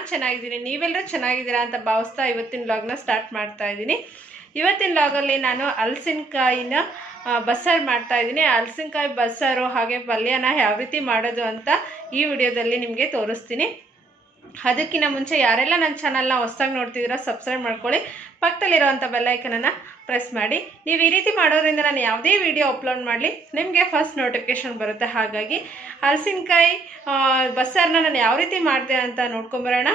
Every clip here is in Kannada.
ನಾನು ಚೆನ್ನಾಗಿದ್ದೀನಿ, ನೀವೆಲ್ಲರೂ ಚೆನ್ನಾಗಿದ್ದೀರಾ ಅಂತ ಭಾವಿಸ್ತಾ ಇವತ್ತಿನ ವ್ಲಾಗ್ನ ಸ್ಟಾರ್ಟ್ ಮಾಡ್ತಾ ಇದ್ದೀನಿ. ಇವತ್ತಿನ ವ್ಲಾಗಲ್ಲಿ ನಾನು ಹಲಸಿನಕಾಯಿನ ಬಸ್ಸಾರು ಮಾಡ್ತಾ ಇದ್ದೀನಿ. ಹಲಸಿನಕಾಯಿ ಬಸ್ಸಾರು ಹಾಗೆ ಪಲ್ಯನ ಯಾವ ರೀತಿ ಮಾಡೋದು ಅಂತ ಈ ವಿಡಿಯೋದಲ್ಲಿ ನಿಮಗೆ ತೋರಿಸ್ತೀನಿ. ಅದಕ್ಕಿಂತ ಮುಂಚೆ ಯಾರೆಲ್ಲ ನನ್ನ ಚಾನಲ್ನ ಹೊಸದಾಗಿ ನೋಡ್ತಿದ್ದೀರಾ ಸಬ್ಸ್ಕ್ರೈಬ್ ಮಾಡ್ಕೊಳ್ಳಿ, ಪಕ್ಕದಲ್ಲಿರೋವಂಥ ಬೆಲ್ಲೈಕನನ್ನು ಪ್ರೆಸ್ ಮಾಡಿ. ನೀವು ಈ ರೀತಿ ಮಾಡೋದ್ರಿಂದ ನಾನು ಯಾವುದೇ ವಿಡಿಯೋ ಅಪ್ಲೋಡ್ ಮಾಡಲಿ ನಿಮಗೆ ಫಸ್ಟ್ ನೋಟಿಫಿಕೇಶನ್ ಬರುತ್ತೆ. ಹಾಗಾಗಿ ಹಲಸಿನಕಾಯಿ ಬಸ್ಸಾರನ್ನ ನಾನು ಯಾವ ರೀತಿ ಮಾಡಿದೆ ಅಂತ ನೋಡ್ಕೊಂಬರೋಣ.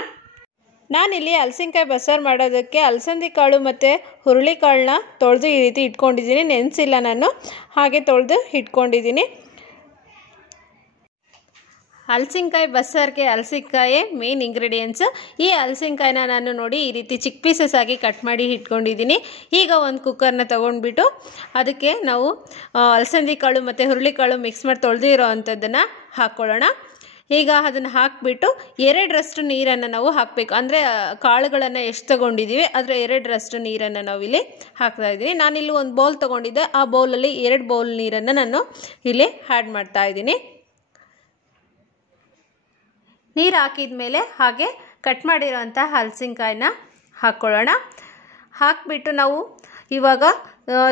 ನಾನಿಲ್ಲಿ ಹಲಸಿನಕಾಯಿ ಬಸ್ಸಾರು ಮಾಡೋದಕ್ಕೆ ಅಲಸಂದಿ ಕಾಳು ಮತ್ತು ಹುರುಳಿಕಾಳನ್ನ ತೊಳೆದು ಈ ರೀತಿ ಇಟ್ಕೊಂಡಿದ್ದೀನಿ. ನೆನೆಸಿಲ್ಲ ನಾನು, ಹಾಗೆ ತೊಳೆದು ಇಟ್ಕೊಂಡಿದ್ದೀನಿ. ಹಲಸಿನಕಾಯಿ ಬಸ್ಸಾರಿಗೆ ಹಲಸಿನಕಾಯಿ ಮೇನ್ ಇಂಗ್ರೀಡಿಯೆಂಟ್ಸ್. ಈ ಹಲಸಿನಕಾಯಿನ ನಾನು ನೋಡಿ ಈ ರೀತಿ ಚಿಕ್ಕ ಪೀಸಸ್ ಆಗಿ ಕಟ್ ಮಾಡಿ ಇಟ್ಕೊಂಡಿದ್ದೀನಿ. ಈಗ ಒಂದು ಕುಕ್ಕರ್ನ ತೊಗೊಂಡ್ಬಿಟ್ಟು ಅದಕ್ಕೆ ನಾವು ಹಲಸಂದಿ ಕಾಳು ಮತ್ತು ಹುರುಳಿಕಾಳು ಮಿಕ್ಸ್ ಮಾಡಿ ತೊಳೆದಿರೋ ಅಂಥದ್ದನ್ನು ಹಾಕ್ಕೊಳ್ಳೋಣ. ಈಗ ಅದನ್ನು ಹಾಕಿಬಿಟ್ಟು 2ರಷ್ಟು ನೀರನ್ನು ನಾವು ಹಾಕಬೇಕು. ಅಂದರೆ ಕಾಳುಗಳನ್ನು ಎಷ್ಟು ತೊಗೊಂಡಿದ್ದೀವಿ ಅದರ 2ರಷ್ಟು ನೀರನ್ನು ನಾವಿಲ್ಲಿ ಹಾಕ್ತಾಯಿದ್ದೀನಿ. ನಾನಿಲ್ಲಿ ಒಂದು ಬೌಲ್ ತೊಗೊಂಡಿದ್ದೆ, ಆ ಬೌಲಲ್ಲಿ 2 ಬೌಲ್ ನೀರನ್ನು ನಾನು ಇಲ್ಲಿ ಆ್ಯಡ್ ಮಾಡ್ತಾಯಿದ್ದೀನಿ. ನೀರು ಹಾಕಿದ ಮೇಲೆ ಹಾಗೆ ಕಟ್ ಮಾಡಿರೋಂಥ ಹಲಸಿನಕಾಯಿನ ಹಾಕ್ಕೊಳ್ಳೋಣ. ಹಾಕಿಬಿಟ್ಟು ನಾವು ಇವಾಗ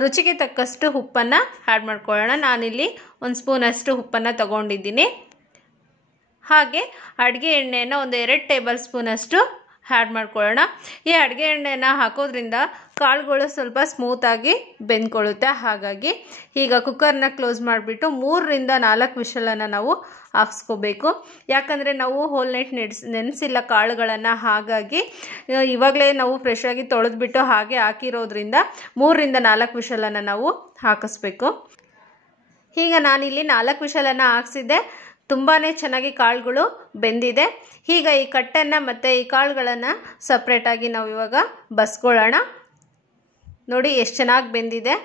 ರುಚಿಗೆ ತಕ್ಕಷ್ಟು ಉಪ್ಪನ್ನು ಆ್ಯಡ್ ಮಾಡ್ಕೊಳ್ಳೋಣ. ನಾನಿಲ್ಲಿ 1 ಸ್ಪೂನಷ್ಟು ಉಪ್ಪನ್ನು ತಗೊಂಡಿದ್ದೀನಿ. ಹಾಗೆ ಅಡುಗೆ ಎಣ್ಣೆಯನ್ನು ಒಂದು 2 ಟೇಬಲ್ ಸ್ಪೂನಷ್ಟು ಆ್ಯಡ್ ಮಾಡ್ಕೊಳ್ಳೋಣ. ಈ ಅಡುಗೆ ಎಣ್ಣೆನ ಹಾಕೋದ್ರಿಂದ ಕಾಳುಗಳು ಸ್ವಲ್ಪ ಸ್ಮೂತಾಗಿ ಬೆಂದ್ಕೊಳ್ಳುತ್ತೆ. ಹಾಗಾಗಿ ಈಗ ಕುಕ್ಕರ್ನ ಕ್ಲೋಸ್ ಮಾಡಿಬಿಟ್ಟು 3ರಿಂದ 4 ವಿಷಲನ್ನು ನಾವು ಹಾಕ್ಸ್ಕೋಬೇಕು. ಯಾಕಂದರೆ ನಾವು ಹೋಲ್ ನೈಟ್ ನೆನೆಸಿಲ್ಲ ಕಾಳುಗಳನ್ನು. ಹಾಗಾಗಿ ಇವಾಗಲೇ ನಾವು ಫ್ರೆಶಾಗಿ ತೊಳೆದ್ಬಿಟ್ಟು ಹಾಗೆ ಹಾಕಿರೋದ್ರಿಂದ 3ರಿಂದ 4 ವಿಷಲನ್ನು ನಾವು ಹಾಕಿಸ್ಬೇಕು. ಈಗ ನಾನಿಲ್ಲಿ 4 ವಿಷಲನ್ನು ಹಾಕ್ಸಿದ್ದೆ. ತುಂಬಾ ಚೆನ್ನಾಗಿ ಕಾಳುಗಳು ಬೆಂದಿದೆ. ಈಗ ಈ ಕಟ್ಟನ್ನು ಮತ್ತು ಈ ಕಾಳುಗಳನ್ನು ಸಪ್ರೇಟಾಗಿ ನಾವು ಇವಾಗ ಬಸ್ಕೊಳ್ಳೋಣ. ನೋಡಿ ಎಷ್ಟು ಚೆನ್ನಾಗಿ ಬೆಂದಿದೆ.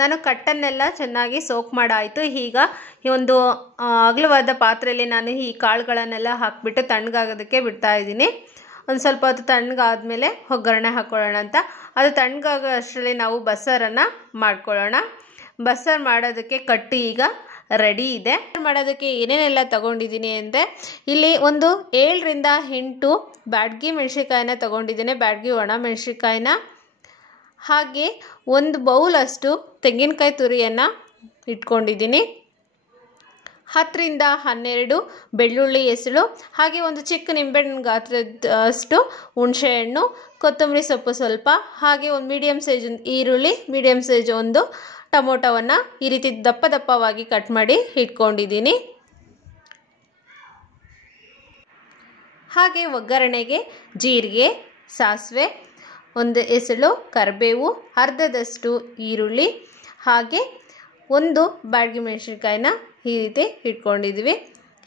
ನಾನು ಕಟ್ಟನ್ನೆಲ್ಲ ಚೆನ್ನಾಗಿ ಸೋಕ್ ಮಾಡಾಯಿತು. ಈಗ ಈ ಒಂದು ಅಗಲವಾದ ಪಾತ್ರೆಯಲ್ಲಿ ನಾನು ಈ ಕಾಳುಗಳನ್ನೆಲ್ಲ ಹಾಕಿಬಿಟ್ಟು ತಣ್ಣಗಾಗೋದಕ್ಕೆ ಬಿಡ್ತಾ ಇದ್ದೀನಿ. ಒಂದು ಸ್ವಲ್ಪ ಹೊತ್ತು ತಣ್ಣಗಾದ್ಮೇಲೆ ಒಗ್ಗರಣೆ ಹಾಕ್ಕೊಳ್ಳೋಣ ಅಂತ. ಅದು ತಣ್ಣಗಾಗೋ ಅಷ್ಟರಲ್ಲಿ ನಾವು ಬಸ್ಸಾರನ್ನು ಮಾಡ್ಕೊಳ್ಳೋಣ. ಬಸ್ಸಾರು ಮಾಡೋದಕ್ಕೆ ಕಟ್ಟಿ ಈಗ ರೆಡಿ ಇದೆ. ಮಾಡೋದಕ್ಕೆ ಏನೇನೆಲ್ಲ ತಗೊಂಡಿದ್ದೀನಿ ಅಂದರೆ ಇಲ್ಲಿ ಒಂದು 7ರಿಂದ 8 ಬ್ಯಾಡಗಿ ಮೆಣಸಿನ್ಕಾಯಿನ ತಗೊಂಡಿದ್ದೀನಿ, ಬ್ಯಾಡಗಿ ಒಣ ಮೆಣಸಿನ್ಕಾಯಿನ. ಹಾಗೆ 1 ಬೌಲಷ್ಟು ತೆಂಗಿನಕಾಯಿ ತುರಿಯನ್ನು ಇಟ್ಕೊಂಡಿದ್ದೀನಿ. 10ರಿಂದ 12 ಬೆಳ್ಳುಳ್ಳಿ ಎಸಳು, ಹಾಗೆ ಒಂದು ಚಿಕ್ಕ ನಿಂಬೆಹಣ್ಣು ಗಾತ್ರದಷ್ಟು ಹುಣಸೆಹಣ್ಣು, ಕೊತ್ತಂಬರಿ ಸೊಪ್ಪು ಸ್ವಲ್ಪ, ಹಾಗೆ ಒಂದು ಮೀಡಿಯಮ್ ಸೈಜ್ ಈರುಳ್ಳಿ, ಮೀಡಿಯಮ್ ಸೈಜ್ ಒಂದು ಟೊಮೊಟೊವನ್ನು ಈ ರೀತಿ ದಪ್ಪ ದಪ್ಪವಾಗಿ ಕಟ್ ಮಾಡಿ ಇಟ್ಕೊಂಡಿದ್ದೀನಿ. ಹಾಗೆ ಒಗ್ಗರಣೆಗೆ ಜೀರಿಗೆ, ಸಾಸಿವೆ, 1 ಎಸಳು ಕರಿಬೇವು, ಅರ್ಧದಷ್ಟು ಈರುಳ್ಳಿ, ಹಾಗೆ 1 ಬ್ಯಾಡಗಿ ಮೆಣಸಿನ್ಕಾಯಿನ ಈ ರೀತಿ ಇಟ್ಕೊಂಡಿದ್ದೀವಿ.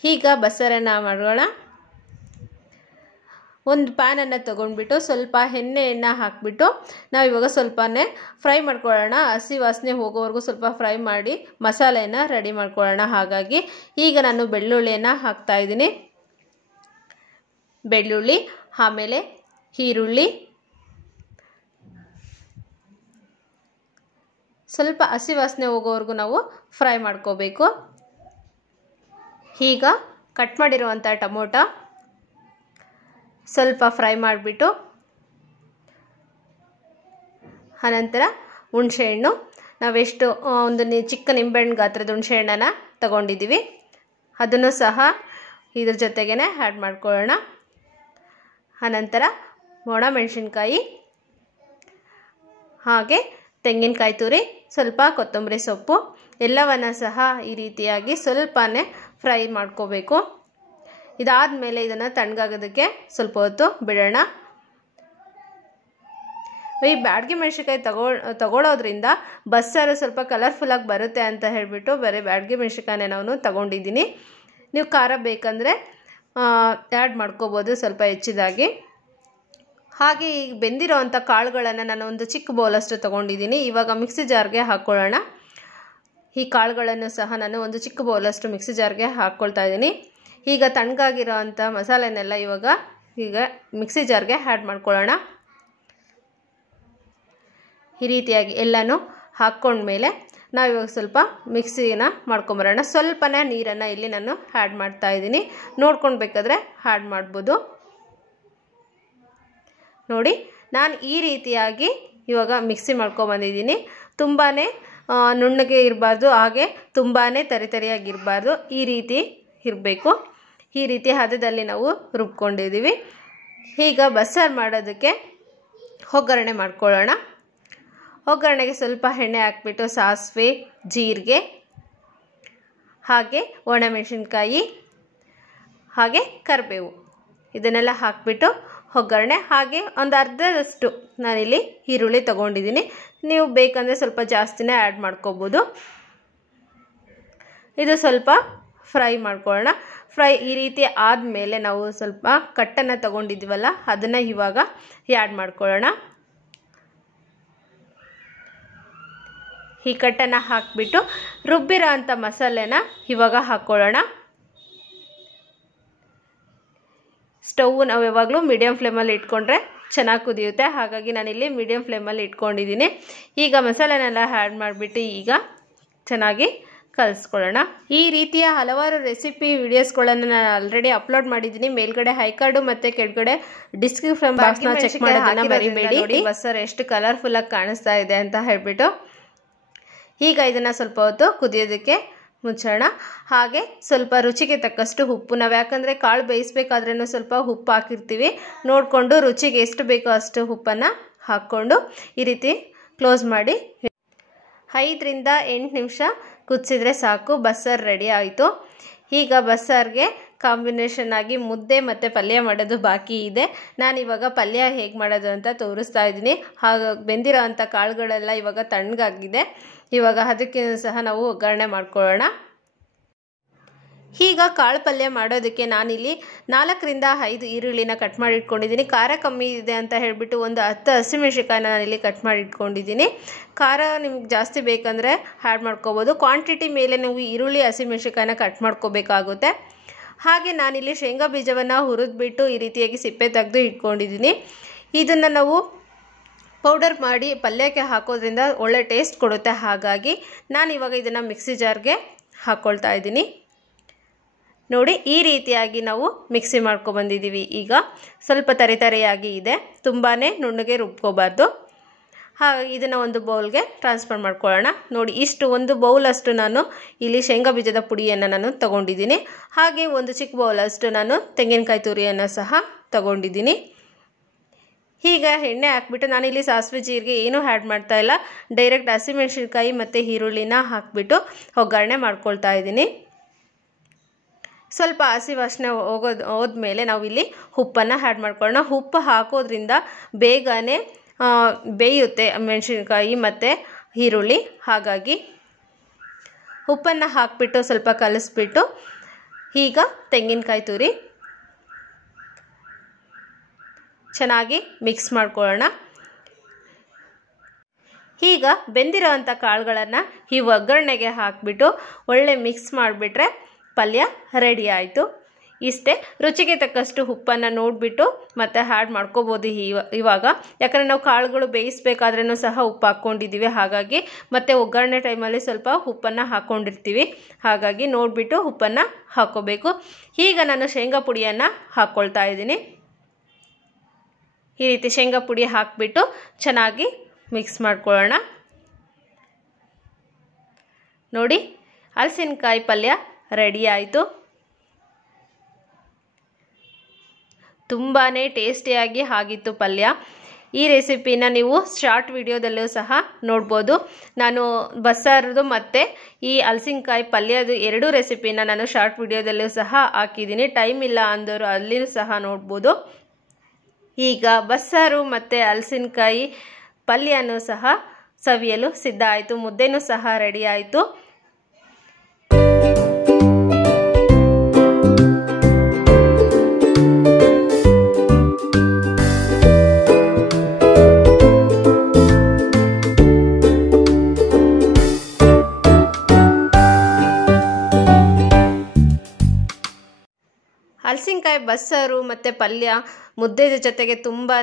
ಈಗ ಬಸ್ಸಾರನ್ನು ಮಾಡೋಣ. ಒಂದು ಪ್ಯಾನನ್ನು ತೊಗೊಂಡ್ಬಿಟ್ಟು ಸ್ವಲ್ಪ ಎಣ್ಣೆಯನ್ನು ಹಾಕಿಬಿಟ್ಟು ನಾವು ಇವಾಗ ಸ್ವಲ್ಪನೇ ಫ್ರೈ ಮಾಡ್ಕೊಳ್ಳೋಣ. ಹಸಿ ವಾಸನೆ ಹೋಗೋವರೆಗೂ ಸ್ವಲ್ಪ ಫ್ರೈ ಮಾಡಿ ಮಸಾಲೆಯನ್ನು ರೆಡಿ ಮಾಡ್ಕೊಳ್ಳೋಣ. ಹಾಗಾಗಿ ಈಗ ನಾನು ಬೆಳ್ಳುಳ್ಳಿಯನ್ನು ಹಾಕ್ತಾಯಿದ್ದೀನಿ. ಬೆಳ್ಳುಳ್ಳಿ, ಆಮೇಲೆ ಈರುಳ್ಳಿ, ಸ್ವಲ್ಪ ಹಸಿ ವಾಸನೆ ಹೋಗೋವರೆಗೂ ನಾವು ಫ್ರೈ ಮಾಡ್ಕೋಬೇಕು. ಈಗ ಕಟ್ ಮಾಡಿರುವಂಥ ಟೊಮೊಟೊ ಸ್ವಲ್ಪ ಫ್ರೈ ಮಾಡಿಬಿಟ್ಟು ಆನಂತರ ಹುಣಸೆಹಣ್ಣು, ನಾವೆಷ್ಟು ಒಂದು ಚಿಕ್ಕ ನಿಂಬೆಹಣ್ಣು ಗಾತ್ರದ ಹುಣಸೆಹಣ್ಣನ್ನು ತಗೊಂಡಿದ್ದೀವಿ, ಅದನ್ನು ಸಹ ಇದ್ರ ಜೊತೆಗೇ ಆ್ಯಡ್ ಮಾಡ್ಕೊಳ್ಳೋಣ. ಆನಂತರ ಒಣ ಮೆಣಸಿನ್ಕಾಯಿ, ಹಾಗೆ ತೆಂಗಿನಕಾಯಿ ತುರಿ, ಸ್ವಲ್ಪ ಕೊತ್ತಂಬರಿ ಸೊಪ್ಪು ಎಲ್ಲವನ್ನು ಸಹ ಈ ರೀತಿಯಾಗಿ ಸ್ವಲ್ಪನೇ ಫ್ರೈ ಮಾಡ್ಕೋಬೇಕು. ಇದಾದಮೇಲೆ ಇದನ್ನು ತಣ್ಣಗಾಗೋದಕ್ಕೆ ಸ್ವಲ್ಪ ಹೊತ್ತು ಬಿಡೋಣ. ಈ ಬ್ಯಾಡಗಿ ಮೆಣಸಿನ್ಕಾಯಿ ತಗೊಳ್ಳೋದ್ರಿಂದ ಬಸ್ಸಾರು ಸ್ವಲ್ಪ ಕಲರ್ಫುಲ್ಲಾಗಿ ಬರುತ್ತೆ ಅಂತ ಹೇಳಿಬಿಟ್ಟು ಬರೀ ಬ್ಯಾಡಗಿ ಮೆಣಸಿನ್ಕಾಯಿನೇ ನಾನು ತಗೊಂಡಿದ್ದೀನಿ. ನೀವು ಖಾರ ಬೇಕಂದರೆ ಆ್ಯಡ್ ಮಾಡ್ಕೋಬೋದು ಸ್ವಲ್ಪ ಹೆಚ್ಚಿದಾಗಿ. ಹಾಗೆ ಈಗ ಬೆಂದಿರೋವಂಥ ಕಾಳುಗಳನ್ನು ನಾನು ಒಂದು ಚಿಕ್ಕ ಬೌಲಷ್ಟು ತೊಗೊಂಡಿದ್ದೀನಿ. ಇವಾಗ ಮಿಕ್ಸಿ ಜಾರ್ಗೆ ಹಾಕ್ಕೊಳ್ಳೋಣ. ಈ ಕಾಳುಗಳನ್ನು ಸಹ ನಾನು ಒಂದು ಚಿಕ್ಕ ಬೌಲಷ್ಟು ಮಿಕ್ಸಿ ಜಾರ್ಗೆ ಹಾಕ್ಕೊಳ್ತಾ ಇದ್ದೀನಿ. ಈಗ ತಣ್ಣಗಾಗಿರೋ ಅಂಥ ಮಸಾಲೆನೆಲ್ಲ ಈಗ ಮಿಕ್ಸಿ ಜಾರ್ಗೆ ಆ್ಯಡ್ ಮಾಡ್ಕೊಳ್ಳೋಣ. ಈ ರೀತಿಯಾಗಿ ಎಲ್ಲನೂ ಹಾಕ್ಕೊಂಡ್ಮೇಲೆ ನಾವು ಇವಾಗ ಸ್ವಲ್ಪ ಮಿಕ್ಸಿನ ಮಾಡ್ಕೊಂಬರೋಣ. ಸ್ವಲ್ಪನೇ ನೀರನ್ನು ಇಲ್ಲಿ ನಾನು ಆ್ಯಡ್ ಮಾಡ್ತಾ ಇದ್ದೀನಿ. ನೋಡ್ಕೊಂಡು ಬೇಕಾದರೆ ಆ್ಯಡ್ ಮಾಡ್ಬೋದು. ನೋಡಿ, ನಾನು ಈ ರೀತಿಯಾಗಿ ಇವಾಗ ಮಿಕ್ಸಿ ಮಾಡ್ಕೊಬಂದಿದ್ದೀನಿ. ತುಂಬಾ ನುಣ್ಣಗೆ ಇರಬಾರ್ದು, ಹಾಗೆ ತುಂಬಾ ತರಿತರಿಯಾಗಿರಬಾರ್ದು. ಈ ರೀತಿ ಇರಬೇಕು. ಈ ರೀತಿ ಹದದಲ್ಲಿ ನಾವು ರುಬ್ಕೊಂಡಿದ್ದೀವಿ. ಈಗ ಬಸ್ಸಾರು ಮಾಡೋದಕ್ಕೆ ಒಗ್ಗರಣೆ ಮಾಡ್ಕೊಳ್ಳೋಣ. ಒಗ್ಗರಣೆಗೆ ಸ್ವಲ್ಪ ಎಣ್ಣೆ ಹಾಕ್ಬಿಟ್ಟು ಸಾಸಿವೆ, ಜೀರಿಗೆ, ಹಾಗೆ ಒಣಮೆಣಸಿನ್ಕಾಯಿ, ಹಾಗೆ ಕರಿಬೇವು ಇದನ್ನೆಲ್ಲ ಹಾಕಿಬಿಟ್ಟು ಒಗ್ಗರಣೆ, ಹಾಗೆ ಒಂದು ಅರ್ಧದಷ್ಟು ನಾನಿಲ್ಲಿ ಈರುಳ್ಳಿ ತೊಗೊಂಡಿದ್ದೀನಿ. ನೀವು ಬೇಕಂದರೆ ಸ್ವಲ್ಪ ಜಾಸ್ತಿನೇ ಆ್ಯಡ್ ಮಾಡ್ಕೋಬೋದು. ಇದು ಸ್ವಲ್ಪ ಫ್ರೈ ಮಾಡ್ಕೊಳ್ಳೋಣ. ಫ್ರೈ ಈ ರೀತಿ ಆದಮೇಲೆ ನಾವು ಸ್ವಲ್ಪ ಕಟ್ಟನ್ನು ತೊಗೊಂಡಿದ್ದೀವಲ್ಲ ಅದನ್ನು ಇವಾಗ ಆ್ಯಡ್ ಮಾಡ್ಕೊಳ್ಳೋಣ. ಈ ಕಟ್ಟನ್ನು ಹಾಕಿಬಿಟ್ಟು ರುಬ್ಬಿರೋ ಅಂಥ ಮಸಾಲೆನ ಇವಾಗ ಹಾಕ್ಕೊಳ್ಳೋಣ. ಸ್ಟವ್ ನಾವು ಯಾವಾಗಲೂ ಮೀಡಿಯಮ್ ಫ್ಲೇಮಲ್ಲಿ ಇಟ್ಕೊಂಡ್ರೆ ಚೆನ್ನಾಗಿ ಕುದಿಯುತ್ತೆ. ಹಾಗಾಗಿ ನಾನಿಲ್ಲಿ ಮೀಡಿಯಮ್ ಫ್ಲೇಮಲ್ಲಿ ಇಟ್ಕೊಂಡಿದ್ದೀನಿ. ಈಗ ಮಸಾಲೆನೆಲ್ಲ ಆ್ಯಡ್ ಮಾಡಿಬಿಟ್ಟು ಈಗ ಚೆನ್ನಾಗಿ ಕಲಿಸ್ಕೊಳ್ಳೋಣ. ಈ ರೀತಿಯ ಹಲವಾರು ರೆಸಿಪಿ ವಿಡಿಯೋಸ್ಗಳನ್ನು ನಾನು ಆಲ್ರೆಡಿ ಅಪ್ಲೋಡ್ ಮಾಡಿದ್ದೀನಿ. ಮೇಲ್ಗಡೆ ಐಕಾರ್ಡು ಮತ್ತು ಕೆಳಗಡೆ ಡಿಸ್ಕ್ರಿಪ್ಷನ್ ಬಾಕ್ಸ್ನ ಚೆಕ್ ಮಾಡೋದನ್ನ ಮರಿಬೇಡಿ. ಬಸ್ಸಾರು ಎಷ್ಟು ಕಲರ್ಫುಲ್ಲಾಗಿ ಕಾಣಿಸ್ತಾ ಇದೆ ಅಂತ ಹೇಳ್ಬಿಟ್ಟು ಈಗ ಇದನ್ನು ಸ್ವಲ್ಪ ಹೊತ್ತು ಕುದಿಯೋದಕ್ಕೆ ಮುಚ್ಚೋಣ. ಹಾಗೆ ಸ್ವಲ್ಪ ರುಚಿಗೆ ತಕ್ಕಷ್ಟು ಉಪ್ಪು, ನಾವು ಯಾಕಂದರೆ ಕಾಳು ಬೇಯಿಸಬೇಕಾದ್ರೂ ಸ್ವಲ್ಪ ಉಪ್ಪು ಹಾಕಿರ್ತೀವಿ. ನೋಡಿಕೊಂಡು ರುಚಿಗೆ ಎಷ್ಟು ಬೇಕೋ ಅಷ್ಟು ಉಪ್ಪನ್ನು ಹಾಕ್ಕೊಂಡು ಈ ರೀತಿ ಕ್ಲೋಸ್ ಮಾಡಿ 5ರಿಂದ 8 ನಿಮಿಷ ಕುದಿಸಿದ್ರೆ ಸಾಕು. ಬಸ್ಸಾರು ರೆಡಿ ಆಯಿತು. ಈಗ ಬಸ್ಸಾರಿಗೆ ಕಾಂಬಿನೇಷನ್ ಆಗಿ ಮುದ್ದೆ ಮತ್ತು ಪಲ್ಯ ಮಾಡೋದು ಬಾಕಿ ಇದೆ. ನಾನಿವಾಗ ಪಲ್ಯ ಹೇಗೆ ಮಾಡೋದು ಅಂತ ತೋರಿಸ್ತಾ ಇದ್ದೀನಿ. ಹಾಗಾಗಿ ಬೆಂದಿರೋ ಅಂಥ ಕಾಳುಗಳೆಲ್ಲ ಇವಾಗ ತಣ್ಣಗಾಗಿದೆ. ಇವಾಗ ಅದಕ್ಕೆ ಸಹ ನಾವು ಒಗ್ಗರಣೆ ಮಾಡ್ಕೊಳ್ಳೋಣ. ಈಗ ಕಾಳು ಪಲ್ಯ ಮಾಡೋದಕ್ಕೆ ನಾನಿಲ್ಲಿ 4ರಿಂದ 5 ಈರುಳ್ಳಿನ ಕಟ್ ಮಾಡಿ ಇಟ್ಕೊಂಡಿದ್ದೀನಿ. ಖಾರ ಕಮ್ಮಿ ಇದೆ ಅಂತ ಹೇಳಿಬಿಟ್ಟು ಒಂದು 10 ಹಸಿಮೆಣಸಿನ್ಕಾಯಿನ ನಾನಿಲ್ಲಿ ಕಟ್ ಮಾಡಿ ಇಟ್ಕೊಂಡಿದ್ದೀನಿ. ಖಾರ ನಿಮ್ಗೆ ಜಾಸ್ತಿ ಬೇಕಂದರೆ ಆ್ಯಡ್ ಮಾಡ್ಕೋಬೋದು. ಕ್ವಾಂಟಿಟಿ ಮೇಲೆ ನೀವು ಈರುಳ್ಳಿ ಹಸಿಮೆಣಸಿನ್ಕಾಯಿನ ಕಟ್ ಮಾಡ್ಕೋಬೇಕಾಗುತ್ತೆ. ಹಾಗೆ ನಾನಿಲ್ಲಿ ಶೇಂಗಾ ಬೀಜವನ್ನು ಹುರಿದ್ಬಿಟ್ಟು ಈ ರೀತಿಯಾಗಿ ಸಿಪ್ಪೆ ತೆಗೆದು ಇಟ್ಕೊಂಡಿದ್ದೀನಿ. ಇದನ್ನು ನಾವು ಪೌಡರ್ ಮಾಡಿ ಪಲ್ಯಕ್ಕೆ ಹಾಕೋದ್ರಿಂದ ಒಳ್ಳೆ ಟೇಸ್ಟ್ ಕೊಡುತ್ತೆ. ಹಾಗಾಗಿ ನಾನು ಇವಾಗ ಇದನ್ನು ಮಿಕ್ಸಿ ಜಾರ್ಗೆ ಹಾಕ್ಕೊಳ್ತಾ ಇದ್ದೀನಿ. ನೋಡಿ, ಈ ರೀತಿಯಾಗಿ ನಾವು ಮಿಕ್ಸಿ ಮಾಡ್ಕೊಬಂದಿದ್ದೀವಿ. ಈಗ ಸ್ವಲ್ಪ ತರಿತರಿಯಾಗಿ ಇದೆ, ತುಂಬಾ ನುಣ್ಣಗೆ ರುಬ್ಕೋಬಾರ್ದು. ಹಾಗಾಗಿ ಇದನ್ನು ಒಂದು ಬೌಲ್ಗೆ ಟ್ರಾನ್ಸ್ಫರ್ ಮಾಡ್ಕೊಳ್ಳೋಣ. ನೋಡಿ, ಇಷ್ಟು ಒಂದು ಬೌಲಷ್ಟು ನಾನು ಇಲ್ಲಿ ಶೇಂಗಾ ಬೀಜದ ಪುಡಿಯನ್ನು ನಾನು ತೊಗೊಂಡಿದ್ದೀನಿ. ಹಾಗೆ ಒಂದು ಚಿಕ್ಕ ಬೌಲಷ್ಟು ನಾನು ತೆಂಗಿನಕಾಯಿ ತುರಿಯನ್ನು ಸಹ ತೊಗೊಂಡಿದ್ದೀನಿ. ಈಗ ಎಣ್ಣೆ ಹಾಕ್ಬಿಟ್ಟು ನಾನಿಲ್ಲಿ ಸಾಸಿವೆ ಜೀರಿಗೆ ಏನೂ ಆ್ಯಡ್ ಮಾಡ್ತಾ ಇಲ್ಲ. ಡೈರೆಕ್ಟ್ ಹಸಿಮೆಣಸಿನ್ಕಾಯಿ ಮತ್ತು ಈರುಳ್ಳಿನ ಹಾಕಿಬಿಟ್ಟು ಒಗ್ಗರಣೆ ಮಾಡ್ಕೊಳ್ತಾ ಇದ್ದೀನಿ. ಸ್ವಲ್ಪ ಹಸಿ ವಾಸನೆ ಹೋದ್ಮೇಲೆ ನಾವು ಇಲ್ಲಿ ಉಪ್ಪನ್ನು ಆ್ಯಡ್ ಮಾಡ್ಕೊಳ್ಳೋಣ. ಉಪ್ಪು ಹಾಕೋದ್ರಿಂದ ಬೇಗನೆ ಬೇಯುತ್ತೆ ಮೆಣಸಿನ್ಕಾಯಿ ಮತ್ತು ಈರುಳ್ಳಿ. ಹಾಗಾಗಿ ಉಪ್ಪನ್ನು ಹಾಕಿಬಿಟ್ಟು ಸ್ವಲ್ಪ ಕಲಿಸ್ಬಿಟ್ಟು ಈಗ ತೆಂಗಿನಕಾಯಿ ತುರಿ ಚೆನ್ನಾಗಿ ಮಿಕ್ಸ್ ಮಾಡ್ಕೊಳ್ಳೋಣ. ಈಗ ಬೆಂದಿರೋ ಅಂಥ ಕಾಳುಗಳನ್ನು ಈ ಒಗ್ಗರಣೆಗೆ ಹಾಕಿಬಿಟ್ಟು ಒಳ್ಳೆ ಮಿಕ್ಸ್ ಮಾಡಿಬಿಟ್ರೆ ಪಲ್ಯ ರೆಡಿ ಆಯಿತು. ಇಷ್ಟೇ. ರುಚಿಗೆ ತಕ್ಕಷ್ಟು ಉಪ್ಪನ್ನು ನೋಡಿಬಿಟ್ಟು ಮತ್ತೆ ಆ್ಯಡ್ ಮಾಡ್ಕೋಬೋದು ಇವಾಗ. ಯಾಕಂದರೆ ನಾವು ಕಾಳುಗಳು ಬೇಯಿಸಬೇಕಾದ್ರೂ ಸಹ ಉಪ್ಪು ಹಾಕ್ಕೊಂಡಿದ್ದೀವಿ. ಹಾಗಾಗಿ ಮತ್ತು ಒಗ್ಗರಣೆ ಟೈಮಲ್ಲಿ ಸ್ವಲ್ಪ ಉಪ್ಪನ್ನು ಹಾಕ್ಕೊಂಡಿರ್ತೀವಿ. ಹಾಗಾಗಿ ನೋಡಿಬಿಟ್ಟು ಉಪ್ಪನ್ನು ಹಾಕ್ಕೋಬೇಕು. ಈಗ ನಾನು ಶೇಂಗಾ ಪುಡಿಯನ್ನು ಹಾಕ್ಕೊಳ್ತಾ ಇದ್ದೀನಿ. ಈ ರೀತಿ ಶೇಂಗಾ ಪುಡಿ ಹಾಕಿಬಿಟ್ಟು ಚೆನ್ನಾಗಿ ಮಿಕ್ಸ್ ಮಾಡ್ಕೊಳ್ಳೋಣ. ನೋಡಿ, ಹಲಸಿನಕಾಯಿ ಪಲ್ಯ ರೆಡಿ ಆಯಿತು. ತುಂಬಾ ಟೇಸ್ಟಿಯಾಗಿ ಆಗಿತ್ತು ಪಲ್ಯ. ಈ ರೆಸಿಪಿನ ನೀವು ಶಾರ್ಟ್ ವಿಡಿಯೋದಲ್ಲೂ ಸಹ ನೋಡ್ಬೋದು. ನಾನು ಬಸ್ಸಾರದು ಮತ್ತು ಈ ಹಲಸಿನಕಾಯಿ ಪಲ್ಯದು 2 ರೆಸಿಪಿನ ನಾನು ಶಾರ್ಟ್ ವಿಡಿಯೋದಲ್ಲೂ ಸಹ ಹಾಕಿದ್ದೀನಿ. ಟೈಮ್ ಇಲ್ಲ ಅಂದವರು ಅಲ್ಲಿಯೂ ಸಹ ನೋಡ್ಬೋದು. ಈಗ ಬಸ್ಸಾರು ಮತ್ತು ಹಲಸಿನಕಾಯಿ ಪಲ್ಯನೂ ಸಹ ಸವಿಯಲು ಸಿದ್ಧ ಆಯಿತು. ಮುದ್ದೆನೂ ಸಹ ರೆಡಿ ಆಯಿತು. ಹಲಸಿನಕಾಯಿ ಬಸ್ಸಾರು ಮತ್ತು ಪಲ್ಯ ಮುದ್ದೆ ಜೊತೆಗೆ ತುಂಬಾ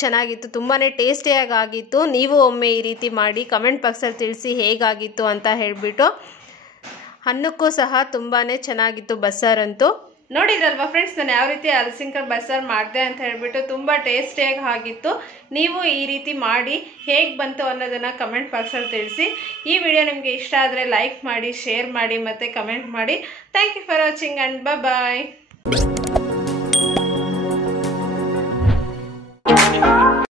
ಚೆನ್ನಾಗಿತ್ತು, ತುಂಬಾ ಟೇಸ್ಟಿಯಾಗಿ ಆಗಿತ್ತು. ನೀವು ಒಮ್ಮೆ ಈ ರೀತಿ ಮಾಡಿ ಕಮೆಂಟ್ ಬಾಕ್ಸಲ್ಲಿ ತಿಳಿಸಿ ಹೇಗಾಗಿತ್ತು ಅಂತ ಹೇಳಿಬಿಟ್ಟು. ಅನ್ನಕ್ಕೂ ಸಹ ತುಂಬಾ ಚೆನ್ನಾಗಿತ್ತು ಬಸ್ಸಾರಂತೂ. ನೋಡಿದ್ರಲ್ವಾ ಫ್ರೆಂಡ್ಸ್, ನಾನು ಯಾವ ರೀತಿ ಹಲಸಿನಕಾಯಿ ಬಸ್ಸಾರು ಮಾಡಿದೆ ಅಂತ ಹೇಳಿಬಿಟ್ಟು. ತುಂಬ ಟೇಸ್ಟಿಯಾಗಿ ಆಗಿತ್ತು. ನೀವು ಈ ರೀತಿ ಮಾಡಿ ಹೇಗೆ ಬಂತು ಅನ್ನೋದನ್ನು ಕಮೆಂಟ್ ಬಾಕ್ಸಲ್ಲಿ ತಿಳಿಸಿ. ಈ ವಿಡಿಯೋ ನಿಮಗೆ ಇಷ್ಟ ಆದರೆ ಲೈಕ್ ಮಾಡಿ, ಶೇರ್ ಮಾಡಿ ಮತ್ತು ಕಮೆಂಟ್ ಮಾಡಿ. Thank you for watching and bye.